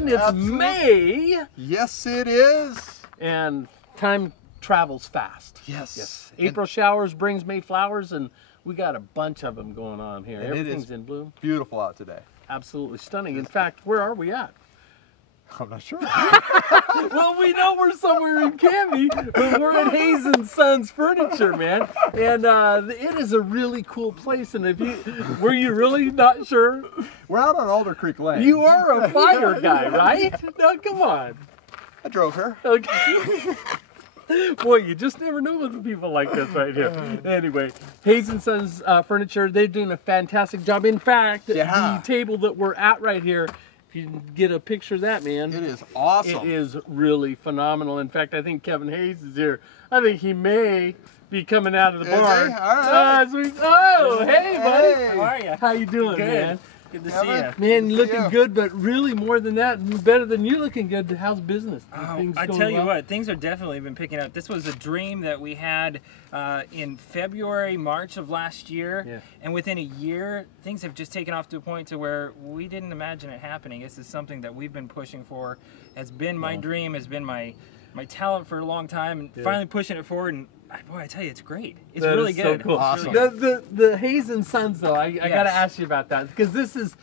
gentlemen. It's May. Yes, it is. And time travels fast. Yes. April showers brings May flowers, and we got a bunch of them going on here. And everything's in bloom. Beautiful out today. Absolutely stunning. In fact, where are we at? I'm not sure. Well, we know we're somewhere in Canby, but we're at Hayes & Sons Furniture, man. And it is a really cool place. And were you really not sure? We're out on Alder Creek Lane. You are a fire guy, right? No, come on. I drove here. Okay. Boy, you just never know with people like this right here. Anyway, Hayes & Sons Furniture, they're doing a fantastic job. In fact, the table that we're at right here, if you can get a picture of that, man. It is awesome. It is really phenomenal. In fact, I think Kevin Hayes is here. I think he may be coming out of the bar. All right. Hey, buddy. How are you? How you doing, Good. man? Good to see you. Man, looking good, but really more than that, better than you looking good. How's business? I tell you what, things are definitely been picking up. This was a dream that we had in February, March of last year, and within a year, things have just taken off to a point to where we didn't imagine it happening. This is something that we've been pushing for. Has been my dream, has been my talent for a long time, and finally pushing it forward. And boy, I tell you, it's great. It's really good. So cool. Awesome. The Hayes & Sons, though, I got to ask you about that, because this is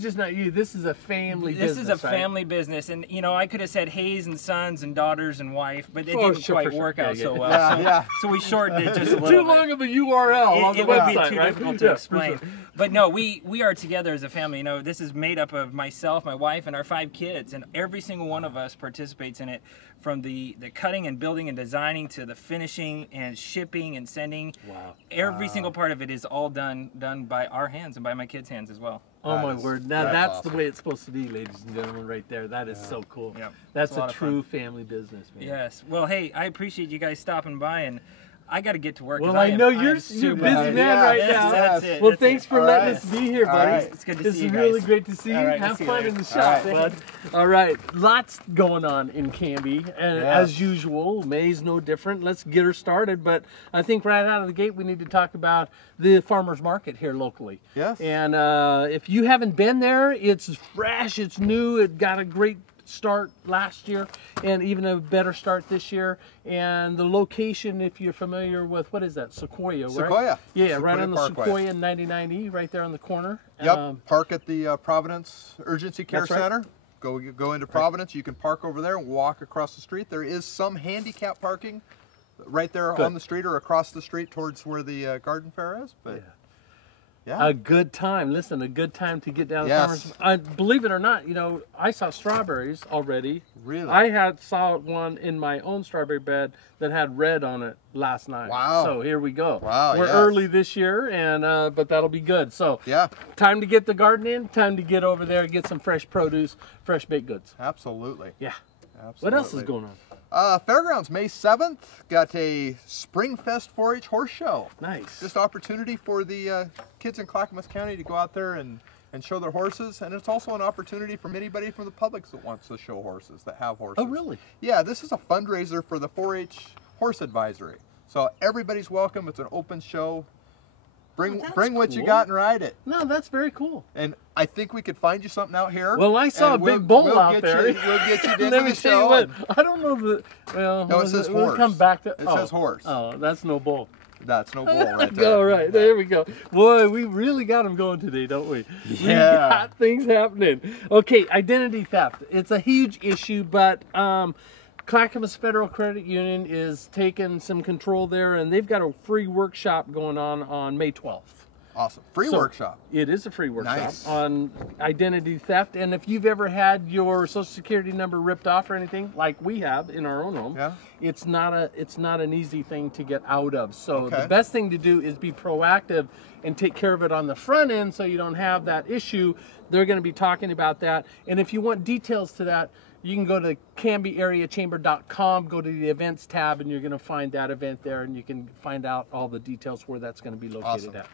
just not you. This is a family business. This is a family business, and you know, I could have said Hayes & Sons and daughters and wife, but it didn't quite work out so well. So we shortened it just a little Too long of a URL on the it website, would be too difficult to explain. But no, we are together as a family. You know, this is made up of myself, my wife, and our 5 kids, and every single one of us participates in it, from the cutting and building and designing to the finishing and shipping and sending. Wow. Every single part of it is all done by our hands and by my kids' hands as well. Oh my word! Now that's the way it's supposed to be, ladies and gentlemen, right there. That is so cool. Yep. That's a true family business, man. Yes. Well, hey, I appreciate you guys stopping by, and I got to get to work. Well, I know you're a busy man right now. That's it. Well, thanks for letting us be here, buddy. It's good to see you guys. It's really great to see you. Have fun in the shop, bud. All right, lots going on in Canby, and as usual, May's no different. Let's get her started, but I think right out of the gate we need to talk about the farmers market here locally. Yes. And if you haven't been there, it's fresh, it's new, it got a great start last year and even a better start this year. And the location, if you're familiar with, what is that, Sequoia, right? Sequoia. Yeah, Sequoia right on the Parkway. Sequoia and 99E, right there on the corner. Yep, park at the Providence Urgency Care Center. Go into Providence, you can park over there and walk across the street. There is some handicap parking right there on the street or across the street towards where the garden fair is. But a good time. Listen, a good time to get down to the farmers. Believe it or not, you know, I saw strawberries already. Really? I saw one in my own strawberry bed that had red on it last night. Wow. So here we go. Wow. We're early this year, and but that'll be good. So time to get the garden in. Time to get over there and get some fresh produce, fresh baked goods. Absolutely. Yeah. Absolutely. What else is going on? Fairgrounds, May 7th, got a Spring Fest 4-H horse show. Nice. Just opportunity for the kids in Clackamas County to go out there and show their horses. And it's also an opportunity from anybody from the public that wants to show horses, that have horses. Oh, really? Yeah, this is a fundraiser for the 4-H Horse Advisory. So everybody's welcome. It's an open show. Bring what you got and ride it. No, that's very cool. And I think we could find you something out here. Well, I saw a big bull out there. We'll get you into Let me the tell show. you what, I don't know that. Well, no, it says horse. We'll come back to. It says horse. Oh, that's no bull. That's no bull right there. All right, there we go. Boy, we really got them going today, don't we? Yeah. We got things happening. Okay, identity theft. It's a huge issue, but Clackamas Federal Credit Union is taking some control there, and they've got a free workshop going on May 12th. Awesome. Free workshop. It is a free workshop on identity theft. And if you've ever had your Social Security number ripped off or anything, like we have in our own home, it's not an easy thing to get out of. So the best thing to do is be proactive and take care of it on the front end so you don't have that issue. They're going to be talking about that. And if you want details to that, you can go to CanbyAreaChamber.com, go to the events tab, and you're going to find that event there, and you can find out all the details where that's going to be located at.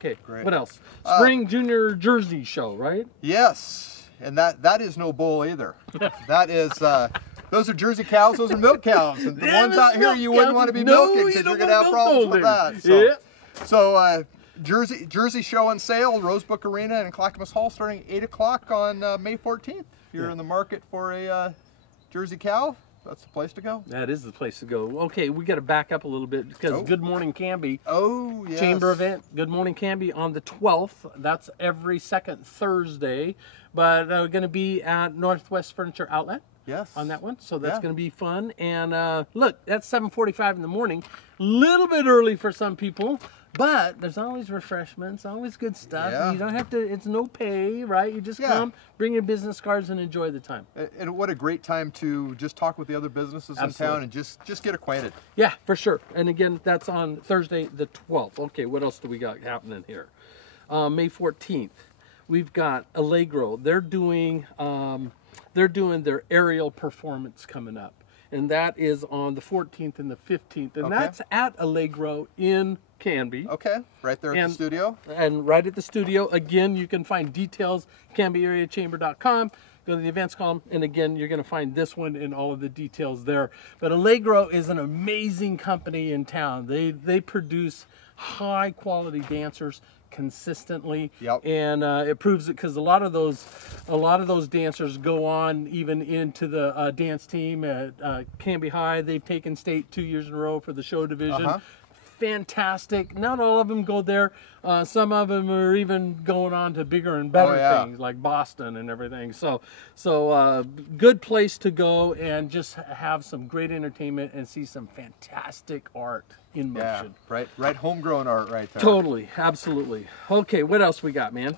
Okay, great. What else? Spring Junior Jersey Show, right? Yes, and that is no bull either. That is, those are Jersey cows, those are milk cows. And the ones out here you wouldn't want to be milking because you're going to have problems with that. So Jersey show on sale, Rosebrook Arena in Clackamas Hall, starting at 8 o'clock on May 14th. If you're in the market for a Jersey cow, that's the place to go. That is the place to go. Okay, we got to back up a little bit because Good Morning Canby yes. Chamber event. Good Morning Canby on the 12th. That's every second Thursday. But we're going to be at Northwest Furniture Outlet. Yes. On that one, so that's going to be fun. And look, that's 7:45 in the morning. Little bit early for some people, but there's always refreshments, always good stuff. Yeah. You don't have to. It's no pay, right? You just come, bring your business cards, and enjoy the time. And what a great time to just talk with the other businesses in town and just get acquainted. Yeah, for sure. And again, that's on Thursday the 12th. Okay, what else do we got happening here? May 14th, we've got Allegro. They're doing their aerial performance coming up, and that is on the 14th and the 15th, and that's at Allegro in Canby. Okay, right there at the studio. And right at the studio. Again, you can find details, canbyareachamber.com. Go to the events column, and again, you're going to find this one and all of the details there. But Allegro is an amazing company in town. They produce high quality dancers consistently, and it proves it because a lot of those dancers go on even into the dance team at Canby High. They've taken state 2 years in a row for the show division. Fantastic. Not all of them go there. Some of them are even going on to bigger and better things like Boston and everything. So good place to go and just have some great entertainment and see some fantastic art in motion. Right, homegrown art right there. Totally, absolutely. Okay, what else we got, man?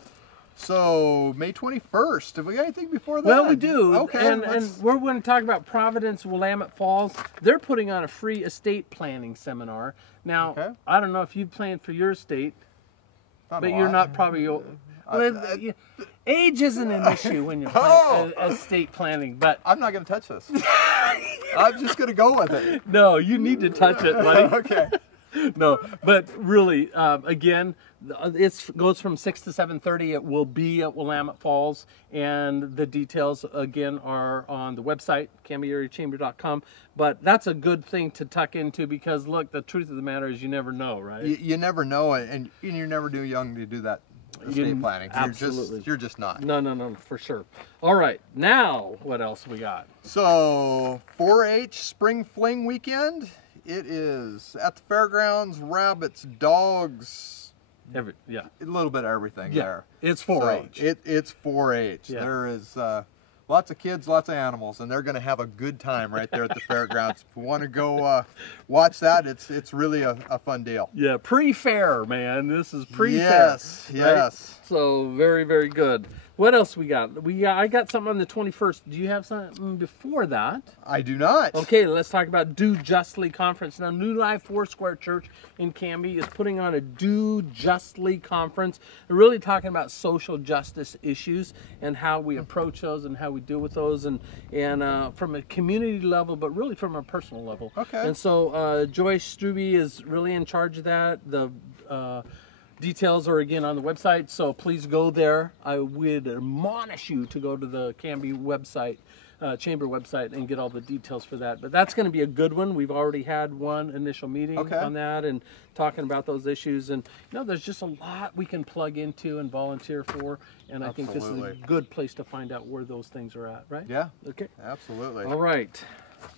So May 21st. Have we got anything before that? Well, we do. Okay. And we're going to talk about Providence, Willamette Falls. They're putting on a free estate planning seminar. Now, I don't know if you planned for your estate, but you're not probably. Age isn't an issue when you're planning estate planning, but I'm not going to touch this. I'm just going to go with it. No, you need to touch it, buddy. Okay. No, but really, again, it goes from 6 to 7:30. It will be at Willamette Falls, and the details again are on the website, canbyareachamber.com. But that's a good thing to tuck into because look, the truth of the matter is you never know, right? You never know, and you're never too young to do that estate planning. Absolutely. You're just not. No, for sure. All right, now what else we got? So 4-H Spring Fling weekend. It is at the fairgrounds, rabbits, dogs, a little bit of everything there. It's 4-H. So it's 4-H. Yeah. There is lots of kids, lots of animals, and they're going to have a good time right there at the fairgrounds. If you want to go watch that, it's really a fun deal. Yeah, pre-fair, man. This is pre-fair. Yes. So very, very good. What else we got? I got something on the 21st. Do you have something before that? I do not. Okay, let's talk about Do Justly Conference. Now, New Life Foursquare Church in Canby is putting on a Do Justly Conference. They're really talking about social justice issues and how we approach those and how we deal with those, and from a community level, but really from a personal level. Okay. And so Joyce Struby is really in charge of that. The details are again on the website, so please go there. I would admonish you to go to the Canby website, Chamber website, and get all the details for that. But that's going to be a good one. We've already had one initial meeting on that and talking about those issues. And there's just a lot we can plug into and volunteer for. And I think this is a good place to find out where those things are at, right? Yeah. Okay. Absolutely. All right.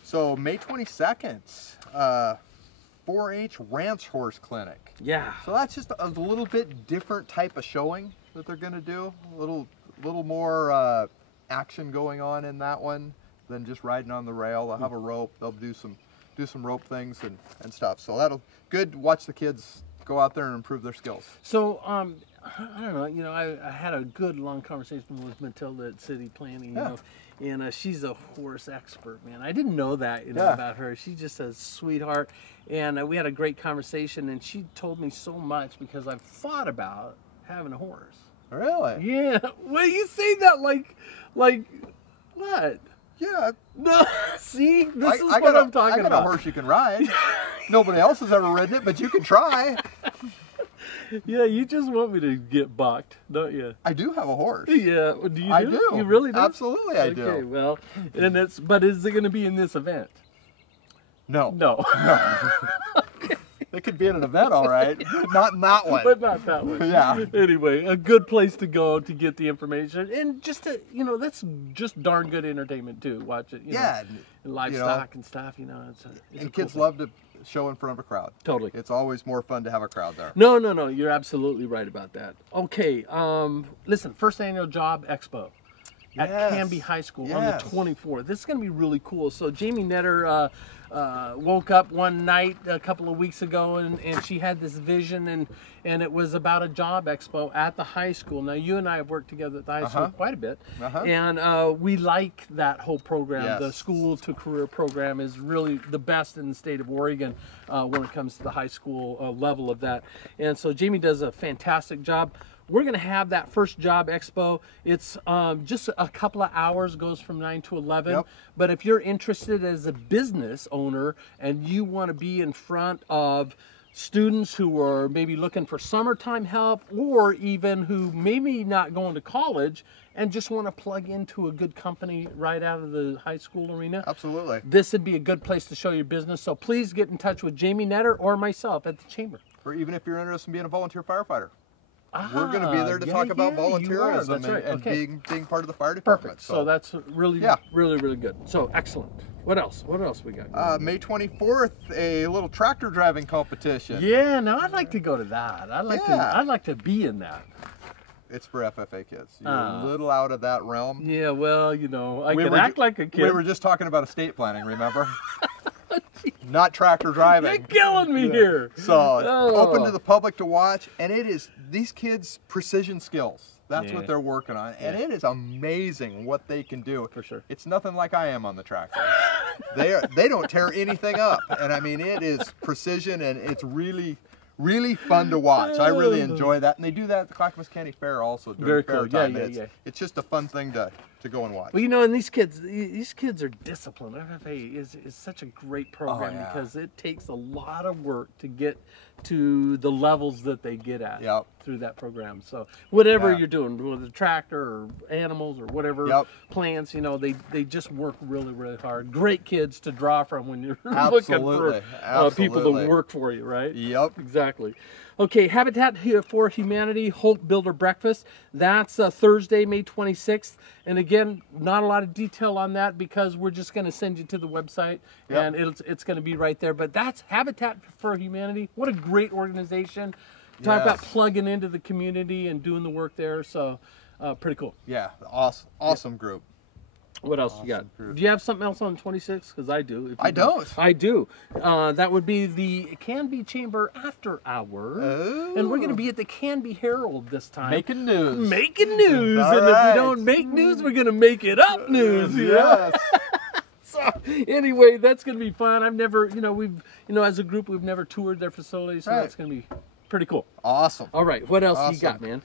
So May 22nd. 4-H Ranch Horse Clinic. Yeah. So that's just a little bit different type of showing that they're going to do. A little more action going on in that one than just riding on the rail. They'll have a rope. They'll do some rope things and stuff. So that'll good. Watch the kids go out there and improve their skills. So I don't know. I had a good long conversation with Matilda at City Planning. You know. And she's a horse expert, man. I didn't know that, about her. She's just a sweetheart. And we had a great conversation, and she told me so much because I've thought about having a horse. Really? Yeah. Well, you say that like what? Yeah. No. See, this is what I'm talking about. I got a horse you can ride. Nobody else has ever ridden it, but you can try. Yeah, you just want me to get bucked, don't you? I do have a horse. Yeah, do you? I do. You really do? Absolutely, I do. Okay, well, but is it going to be in this event? No. No. Okay. It could be at an event, all right. Not in that one. But not that one. Yeah. Anyway, a good place to go to get the information. And just to, you know, that's just darn good entertainment too. Watch it. You know, livestock and stuff, you know. It's and a cool kids thing. love to show in front of a crowd. Totally. It's always more fun to have a crowd there. No, you're absolutely right about that. Okay, listen, first annual job expo at Canby High School on the 24th. This is going to be really cool. So Jamie Netter woke up one night a couple of weeks ago and she had this vision and it was about a job expo at the high school. Now you and I have worked together at the high school quite a bit and we like that whole program. The school to career program is really the best in the state of Oregon when it comes to the high school level of that. And so Jamie does a fantastic job. We're going to have that first job expo. It's just a couple of hours, goes from 9 to 11. But if you're interested as a business owner and you want to be in front of students who are maybe looking for summertime help or even who maybe not going to college and just want to plug into a good company right out of the high school arena. Absolutely. This would be a good place to show your business. So please get in touch with Jamie Netter or myself at the chamber. Or even if you're interested in being a volunteer firefighter. We're going to be there to talk about volunteerism and being part of the fire department. Perfect. So that's really, really good. So excellent. What else? What else we got? May 24th, a little tractor driving competition. Yeah, no, I'd like to go to that. I'd like to be in that. It's for FFA kids. You're a little out of that realm. Yeah, well, you know, I can act like a kid. We were just talking about estate planning, remember? Not tractor driving. You're killing me here. So open to the public to watch, and it is these kids' precision skills. That's what they're working on, and it is amazing what they can do. For sure. It's nothing like I am on the tractor. They don't tear anything up, and I mean it is precision, and it's really fun to watch. I really enjoy that, and they do that at the Clackamas County Fair also during fair time. It's just a fun thing to go and watch. Well, you know, and these kids are disciplined. FFA is such a great program because it takes a lot of work to get to the levels that they get at through that program. So whatever you're doing, with a tractor or animals or whatever, plants, you know, they just work really hard. Great kids to draw from when you're looking for people to work for you, right? Yep. Exactly. Okay, Habitat for Humanity Hope Builder Breakfast. That's Thursday, May 26th. And again, not a lot of detail on that because we're just going to send you to the website and it's going to be right there. But that's Habitat for Humanity. What a great organization. Talk about plugging into the community and doing the work there. So pretty cool. Yeah, awesome group. What else you got? Do you have something else on the 26th? Because I do. I don't. I do. That would be the Canby Chamber After Hour. And we're going to be at the Canby Herald this time. Making news. Making news. And if we don't make news, we're going to make it up news. Yes. So anyway, that's going to be fun. I've never, as a group, we've never toured their facility. So that's going to be pretty cool. Awesome. All right. What else you got, man?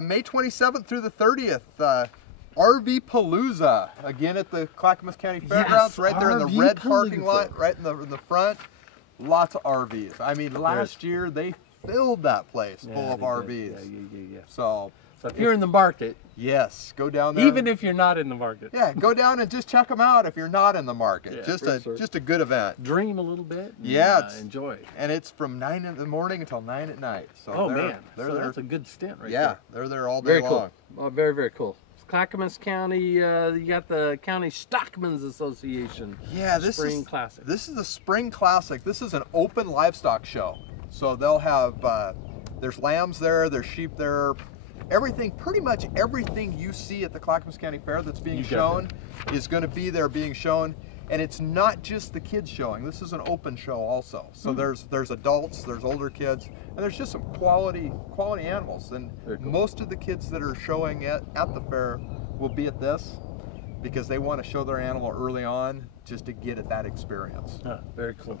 May 27th through the 30th. RV Palooza, again at the Clackamas County Fairgrounds, right there in the red parking lot, right in the front. Lots of RVs. I mean, last year they filled that place full of RVs. Yeah. So if you're in the market, yes, go down there. Even if you're not in the market. Yeah, go down and just check them out if you're not in the market. Just a good event. Dream a little bit. Enjoy. And it's from 9 in the morning until 9 at night. So so that's a good stint right there. Yeah, they're there all day long. Cool. Very cool. Clackamas County, you got the County Stockmen's Association. Yeah, Classic. This is the Spring Classic. This is an open livestock show. So they'll have, there's lambs there, there's sheep there. Pretty much everything you see at the Clackamas County Fair that's being shown is going to be there being shown. And it's not just the kids showing. This is an open show also. So there's adults, there's older kids, and there's just some quality animals. And most of the kids that are showing at the fair will be at this because they want to show their animal early on just to get at that experience. Very cool.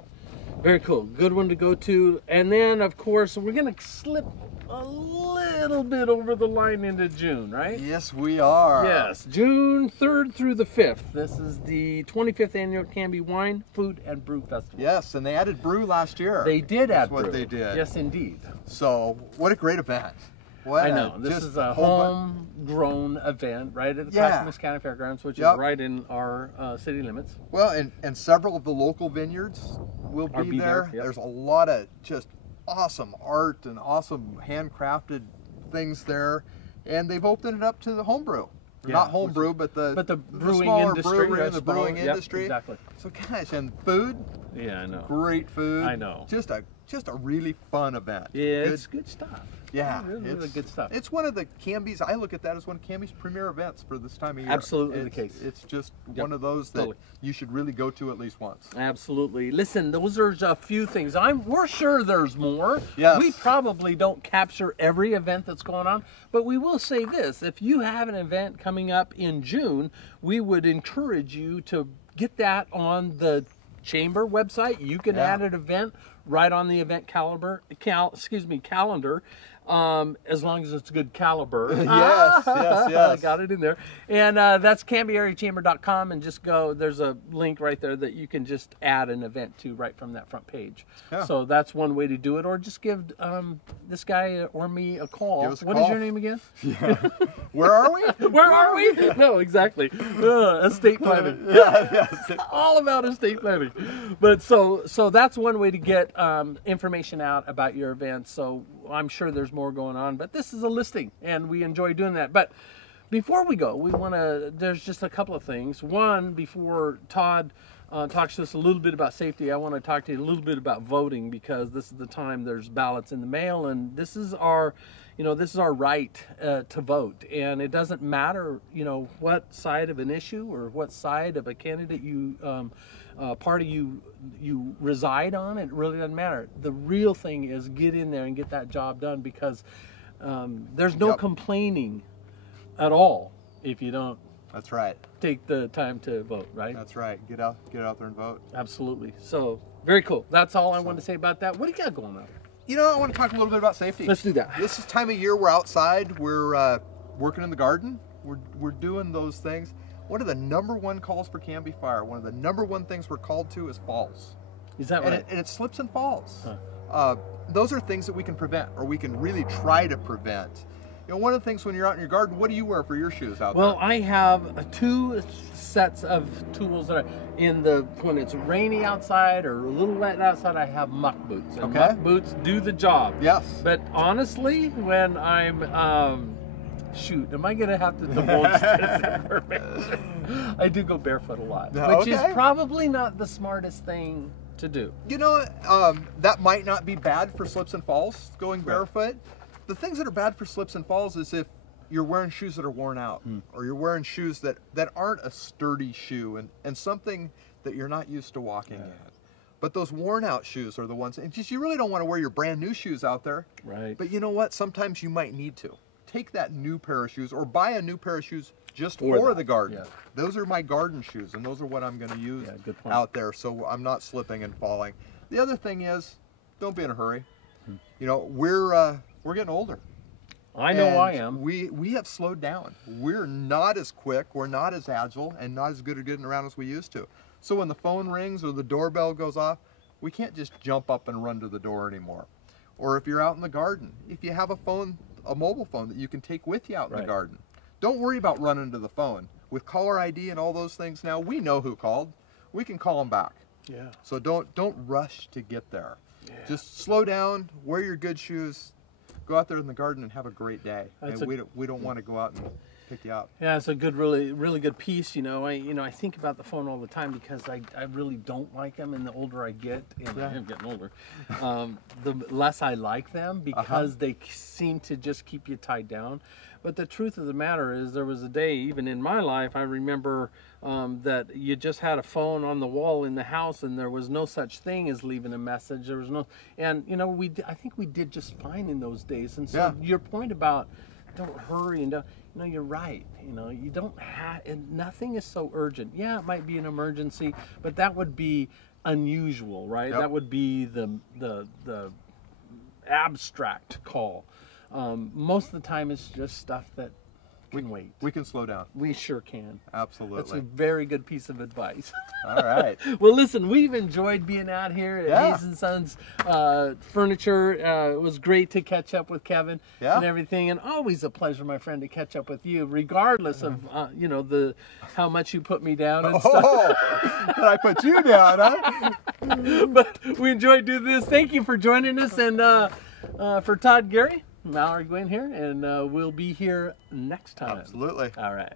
Very cool. Good one to go to. And then, of course, we're going to slip a little bit over the line into June, right? Yes, we are. Yes, June 3rd through the 5th. This is the 25th Annual Canby Wine, Food, and Brew Festival. Yes, and they added Brew last year. They did add Brew. That's what they did. Yes, indeed. So, what a great event. What I know. This is a homegrown event right at the Clackamas County Fairgrounds, which is right in our city limits. Well, and several of the local vineyards will be there. Yep. There's a lot of just awesome art and awesome handcrafted things there. And they've opened it up to the homebrew. Not homebrew, but the brewing smaller industry, brewery and the brewing industry. Exactly. So gosh, and food. Yeah, I know. Great food. I know. Just a really fun event. Yeah, it's good stuff. Yeah, really good stuff. It's one of the Canby's. I look at that as one of Canby's premier events for this time of year. Absolutely the case. It's just one of those that you should really go to at least once. Absolutely. Listen, those are a few things. We're sure there's more. Yes. We probably don't capture every event that's going on, but we will say this: if you have an event coming up in June, we would encourage you to get that on the Chamber website. You can add an event right on the event calendar, as long as it's good caliber. Yes. I got it in there. And that's CanbyAreaChamber.com, and just go, there's a link right there that you can just add an event to right from that front page. Yeah. So that's one way to do it, or just give this guy or me a call. What is your name again? Yeah. Where are we? Where are we? No, exactly. Estate planning. All about estate planning. But so that's one way to get information out about your events. So I'm sure there's more going on, but this is a listing and we enjoy doing that. But before we go, there's just a couple of things. One, before Todd talks to us a little bit about safety, I want to talk to you a little bit about voting, because this is the time there's ballots in the mail, and this is our right to vote. And it doesn't matter, what side of an issue or what side of a candidate party you reside on. It really doesn't matter. The real thing is get in there and get that job done, because there's no complaining at all if you don't take the time to vote, right? That's right. Get out there and vote. Absolutely. So very cool. That's all I wanted to say about that. What do you got going on? I want to talk a little bit about safety. Let's do that. This is time of year we're outside, we're working in the garden, we're doing those things. One of the #1 calls for Canby Fire, one of the #1 things we're called to is falls. Is that right? And it slips and falls. Huh. Those are things that we can prevent, or we can really try to prevent. One of the things when you're out in your garden, what do you wear for your shoes out there? Well, I have 2 sets of tools that when it's rainy outside or a little wet outside, I have muck boots. And muck boots do the job. Yes. But honestly, when I'm am I gonna have to divulge this information? I do go barefoot a lot, which is probably not the smartest thing to do. That might not be bad for slips and falls, going barefoot. The things that are bad for slips and falls is if you're wearing shoes that are worn out, or you're wearing shoes that aren't a sturdy shoe and something that you're not used to walking in. But those worn out shoes are the ones, and just you really don't want to wear your brand new shoes out there. Right. But you know what? Sometimes you might need to. Take that new pair of shoes, or buy a new pair of shoes just for the garden. Yeah. Those are my garden shoes, and those are what I'm going to use out there, so I'm not slipping and falling. The other thing is, don't be in a hurry. We're getting older. I know I am. We have slowed down. We're not as quick, we're not as agile, and not as good at getting around as we used to. So when the phone rings or the doorbell goes off, we can't just jump up and run to the door anymore. Or if you're out in the garden, if you have a mobile phone that you can take with you out in the garden, don't worry about running to the phone. With caller ID and all those things now, we know who called. We can call them back. Yeah. So don't rush to get there. Yeah. Just slow down, wear your good shoes, go out there in the garden and have a great day. We don't want to go out and pick you up. Yeah, it's a good, really good piece. I think about the phone all the time because I really don't like them, and the older I get, and I'm getting older, the less I like them because they seem to just keep you tied down. But the truth of the matter is, there was a day, even in my life, I remember that you just had a phone on the wall in the house, and there was no such thing as leaving a message. There was no, and I think we did just fine in those days. And so your point about don't hurry and don't, you're right. You don't have, and nothing is so urgent. Yeah, it might be an emergency, but that would be unusual, right? That would be the abstract call. Most of the time it's just stuff that can wait. We can slow down. We sure can. Absolutely. That's a very good piece of advice. All right. Well, listen, we've enjoyed being out here at Hayes & Sons Furniture. It was great to catch up with Kevin and everything, and always a pleasure, my friend, to catch up with you, regardless of you know, how much you put me down and stuff. Did I put you down, huh? But we enjoyed doing this. Thank you for joining us, and for Todd, Gary, Mallory, Gwynn here, and we'll be here next time. Absolutely. All right.